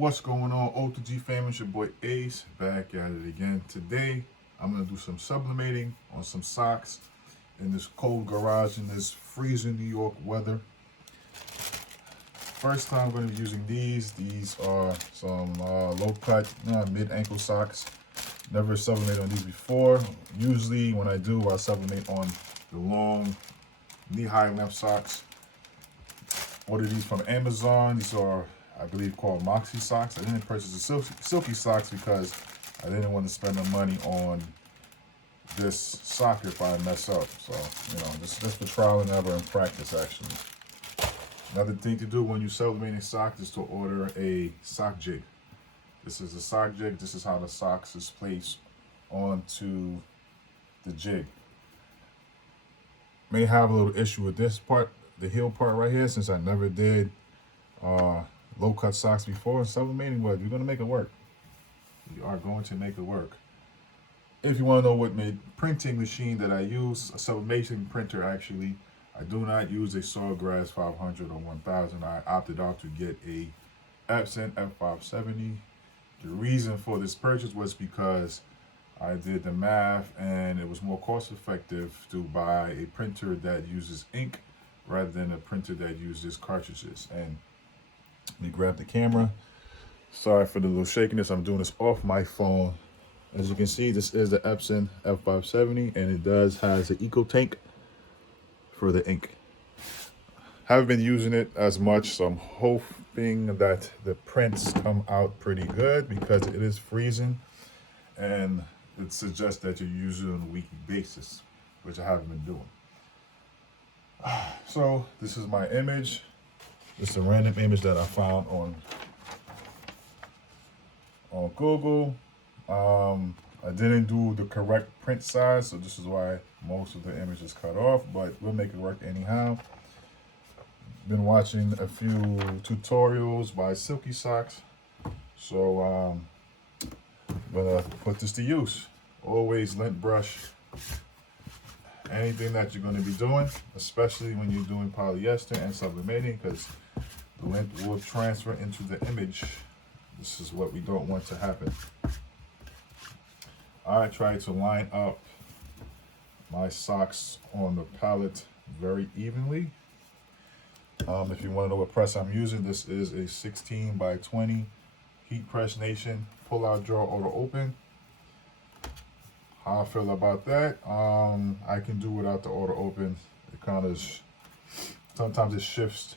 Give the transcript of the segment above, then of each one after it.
What's going on, O2G family? It's your boy Ace, back at it again. Today, I'm going to do some sublimating on some socks in this cold garage in this freezing New York weather. First time I'm going to be using these. These are some low-cut, mid-ankle socks. Never sublimated on these before. Usually, when I do, I sublimate on the long, knee-high length socks. Ordered these from Amazon. These are, I believe, called Moxie socks. I didn't purchase the silky socks because I didn't want to spend the money on this sock if I mess up. So, just for trial and error and practice, actually. Another thing to do when you sublimating socks is to order a sock jig. This is a sock jig. This is how the socks is placed onto the jig. May have a little issue with this part, the heel part right here, since I never did low cut socks before. Sublimating, but you're going to make it work. You are going to make it work. If you want to know what printing machine that I use, a sublimation printer actually, I do not use a Sawgrass 500 or 1000. I opted out to get a Epson F570. The reason for this purchase was because I did the math and it was more cost effective to buy a printer that uses ink rather than a printer that uses cartridges. And let me grab the camera. Sorry for the little shakiness. I'm doing this off my phone. As you can see, this is the Epson F570 and it has an eco tank for the ink. Haven't been using it as much, so I'm hoping that the prints come out pretty good because it is freezing and it suggests that you use it on a weekly basis, which I haven't been doing. So this is my image. It's a random image that I found on Google. I didn't do the correct print size, so this is why most of the image is cut off, but we'll make it work anyhow. Been watching a few tutorials by Silky Socks, so I'm gonna put this to use. Always lint brush anything that you're going to be doing, especially when you're doing polyester and sublimating, because the lint will transfer into the image. This is what we don't want to happen. I try to line up my socks on the palette very evenly. If you want to know what press I'm using, this is a 16 by 20 Heat Press Nation pull-out drawer auto open. How I feel about that, I can do without the auto open. It kind of, sometimes it shifts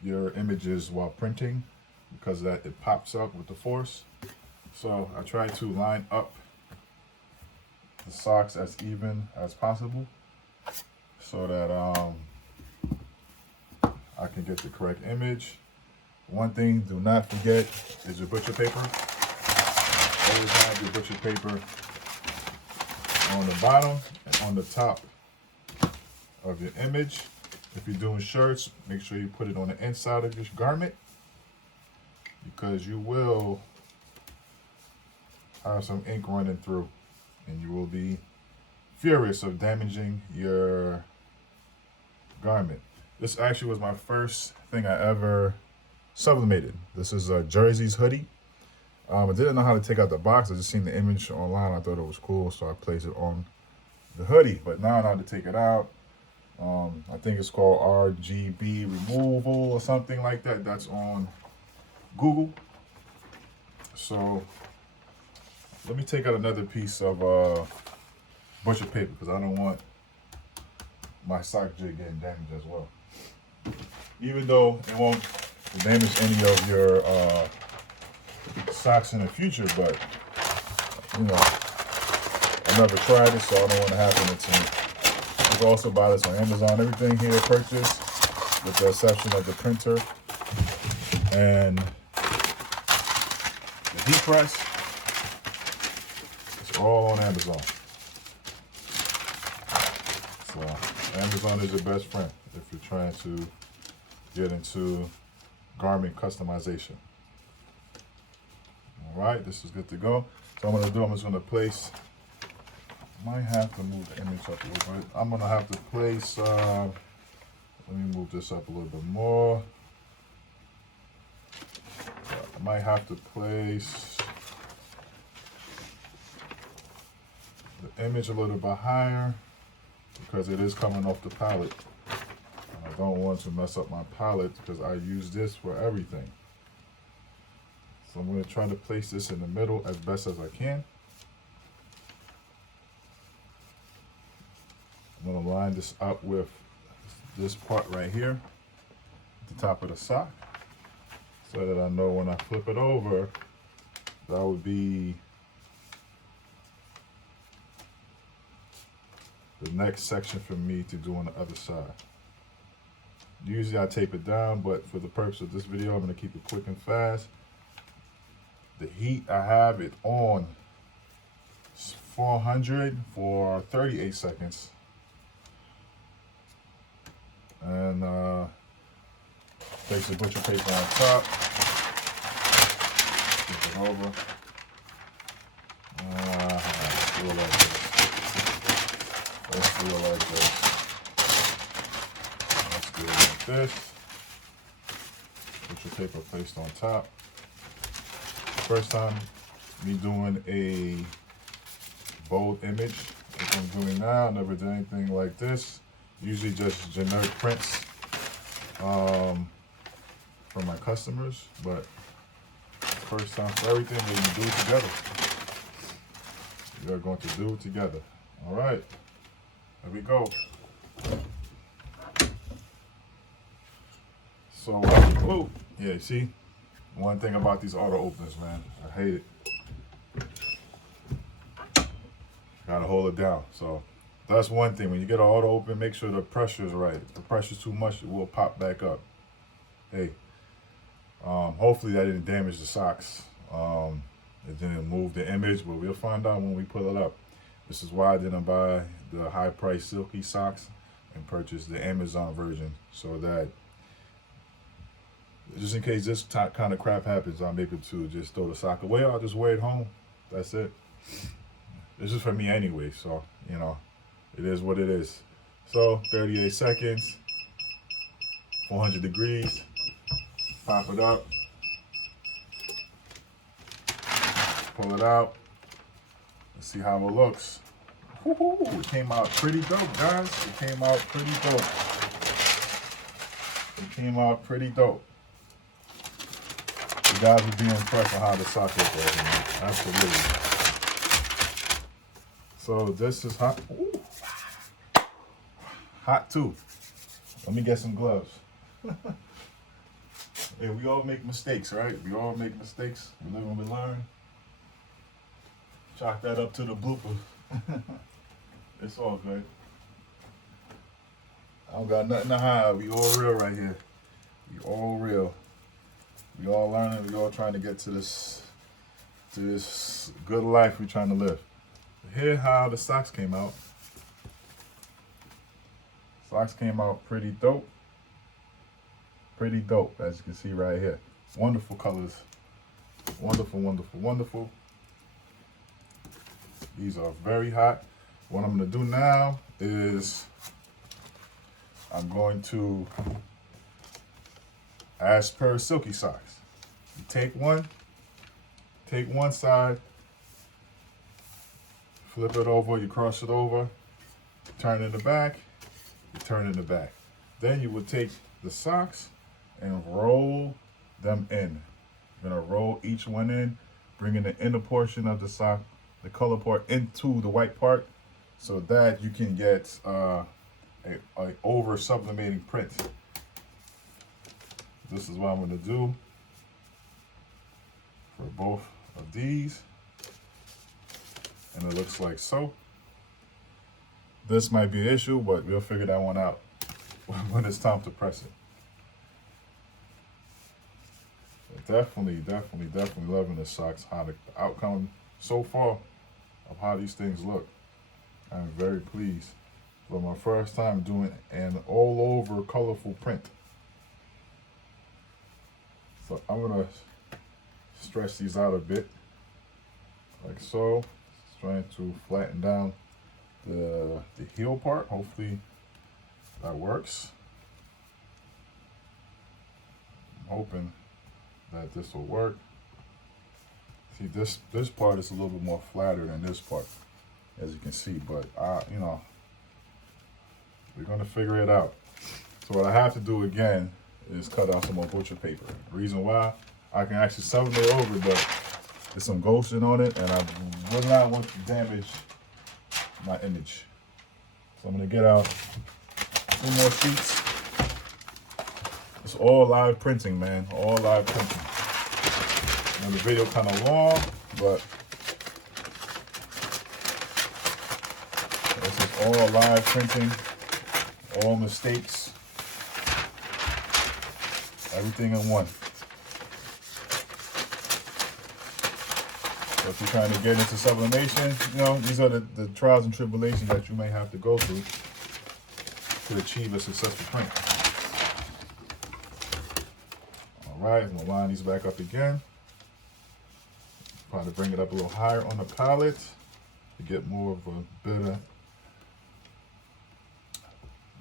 your images while printing because that it pops up with the force. So I try to line up the socks as even as possible so that I can get the correct image. One thing do not forget is your butcher paper. Always have your butcher paper on the bottom and on the top of your image. If you're doing shirts, make sure you put it on the inside of your garment because you will have some ink running through and you will be furious of damaging your garment. This actually was my first thing I ever sublimated. This is a Jersey's hoodie. I didn't know how to take out the box. I just seen the image online. I thought it was cool, so I placed it on the hoodie. But now I know how to take it out. I think it's called RGB removal or something like that. That's on Google. So let me take out another piece of butcher paper because I don't want my sock jig getting damaged as well. Even though it won't damage any of your socks in the future, but I never tried it, so I don't want to happen to me. You can also buy this on Amazon. Everything here purchased, with the exception of the printer and the heat press. It's all on Amazon. So Amazon is your best friend if you're trying to get into garment customization. All right, this is good to go. So I'm just gonna place, might have to move the image up a little bit. I'm gonna have to place, let me move this up a little bit more. I might have to place the image a little bit higher because it is coming off the palette. And I don't want to mess up my palette because I use this for everything. So I'm going to try to place this in the middle as best as I can. I'm going to line this up with this part right here, at the top of the sock, so that I know when I flip it over, that would be the next section for me to do on the other side. Usually I tape it down, but for the purpose of this video, I'm going to keep it quick and fast. The heat, I have it on 400 for 38 seconds. And place the butcher paper on top. Flip it over. Let's do it like this. Let's do it like this. Let's do it like this. Butcher paper placed on top. First time me doing a bold image, like I'm doing now. Never did anything like this. Usually just generic prints from my customers, but first time for everything, we can do it together. We are going to do it together. All right, here we go. So, oh, yeah, see? One thing about these auto openers, man, I hate it. Gotta hold it down. So that's one thing. When you get an auto open, make sure the pressure is right. If the pressure's too much, it will pop back up. Hey, hopefully that didn't damage the socks. It didn't move the image, but we'll find out when we pull it up. This is why I didn't buy the high-priced silky socks and purchase the Amazon version, so that just in case this kind of crap happens, I'm able to just throw the sock away. I'll just wear it home. That's it. This is for me anyway, so, you know, it is what it is. So, 38 seconds, 400 degrees, pop it up, pull it out, let's see how it looks. Woohoo! It came out pretty dope, guys. It came out pretty dope. It came out pretty dope. You guys would be impressed with how the sock looks right here. Absolutely. So this is hot. Ooh. Hot too. Let me get some gloves. Hey, we all make mistakes, right? We all make mistakes. We live and we learn. Chalk that up to the blooper. It's all good. I don't got nothing to hide. We all real right here. We all real. We all learning. We all trying to get to this good life we trying to live. Here how the socks came out. Socks came out pretty dope. Pretty dope, as you can see right here. Wonderful colors. Wonderful, wonderful, wonderful. These are very hot. What I'm going to do now is I'm going to, as per silky socks, you take one side, flip it over, you cross it over, turn in the back, you turn in the back. Then you would take the socks and roll them in. You're going to roll each one in, bringing the inner portion of the sock, the color part, into the white part, so that you can get a over sublimating print. This is what I'm going to do for both of these, and it looks like so. This might be an issue, but we'll figure that one out when it's time to press it. But definitely loving the socks. How the outcome so far of how these things look. I'm very pleased. For my first time doing an all over colorful print. So I'm gonna stretch these out a bit, like so. Just trying to flatten down the heel part. Hopefully that works. I'm hoping that this will work. See, this part is a little bit more flatter than this part, as you can see, but you know, we're gonna figure it out. So what I have to do again is cut out some more butcher paper. The reason why, I can actually sublimate over, but there's some ghosting on it, and I would not want to damage my image. So I'm gonna get out 2 more sheets. It's all live printing, man, all live printing. And the video kind of long, but this is all live printing, all mistakes, everything in one. So if you're trying to get into sublimation, you know, these are the trials and tribulations that you may have to go through to achieve a successful print. All right, I'm gonna line these back up again. Try to bring it up a little higher on the palette to get more of a better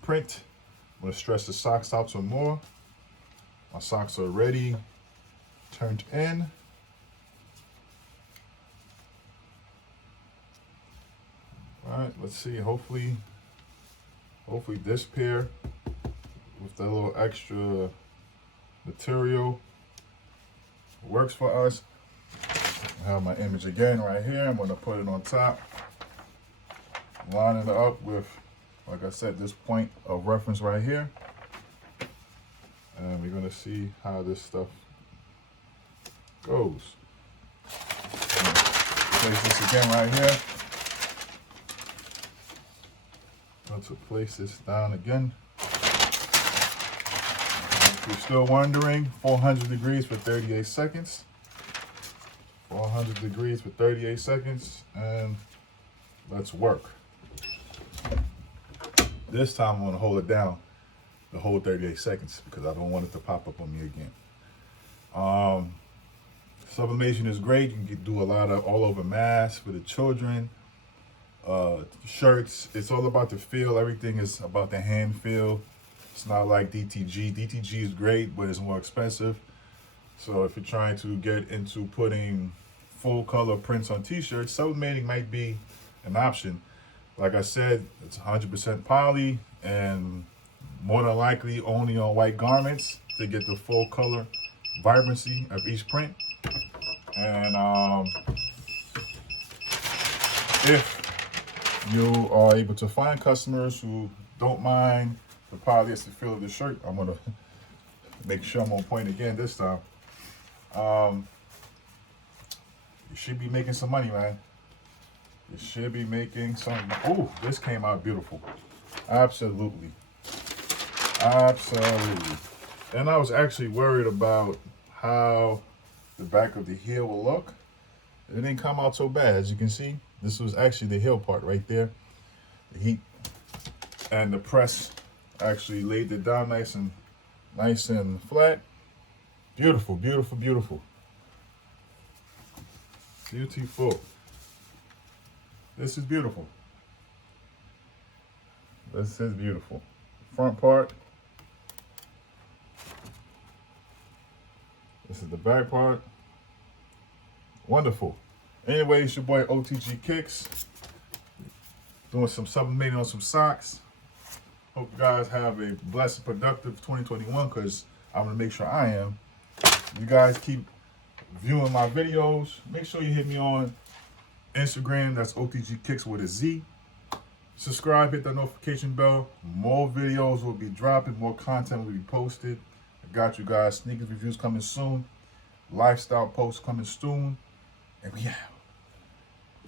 print. I'm gonna stretch the socks out some more. My socks are already turned in. All right, let's see, hopefully this pair with the little extra material works for us. I have my image again right here. I'm gonna put it on top, line it up with, like I said, this point of reference right here. And we're gonna see how this stuff goes. Place this again right here. To place this down again. If you're still wondering, 400 degrees for 38 seconds. 400 degrees for 38 seconds, and let's work. This time I'm going to hold it down the whole 38 seconds because I don't want it to pop up on me again. Sublimation is great. You can do a lot of all over masks for the children. Shirts, it's all about the feel. Everything is about the hand feel. It's not like DTG. DTG is great, but it's more expensive. So if you're trying to get into putting full color prints on t-shirts, sublimating might be an option. Like I said, it's 100% poly and more than likely only on white garments to get the full color vibrancy of each print. And if you are able to find customers who don't mind the polyester feel of the shirt, I'm gonna make sure I'm on point again this time. You should be making some money, man. You should be making some. Oh, this came out beautiful. Absolutely. Absolutely. And I was actually worried about how the back of the heel will look. It didn't come out so bad. As you can see, this was actually the heel part right there. The heat and the press actually laid it down nice and flat. Beautiful, beautiful, beautiful. Beautiful. This is beautiful. This is beautiful. Front part. This is the back part. Wonderful. Anyway, it's your boy OTG Kicks. Doing some sublimating on some socks. Hope you guys have a blessed, productive 2021, because I'm going to make sure I am. You guys keep viewing my videos. Make sure you hit me on Instagram. That's OTG Kicks with a Z. Subscribe, hit that notification bell. More videos will be dropping. More content will be posted. I got you guys. Sneakers reviews coming soon. Lifestyle posts coming soon. And we out.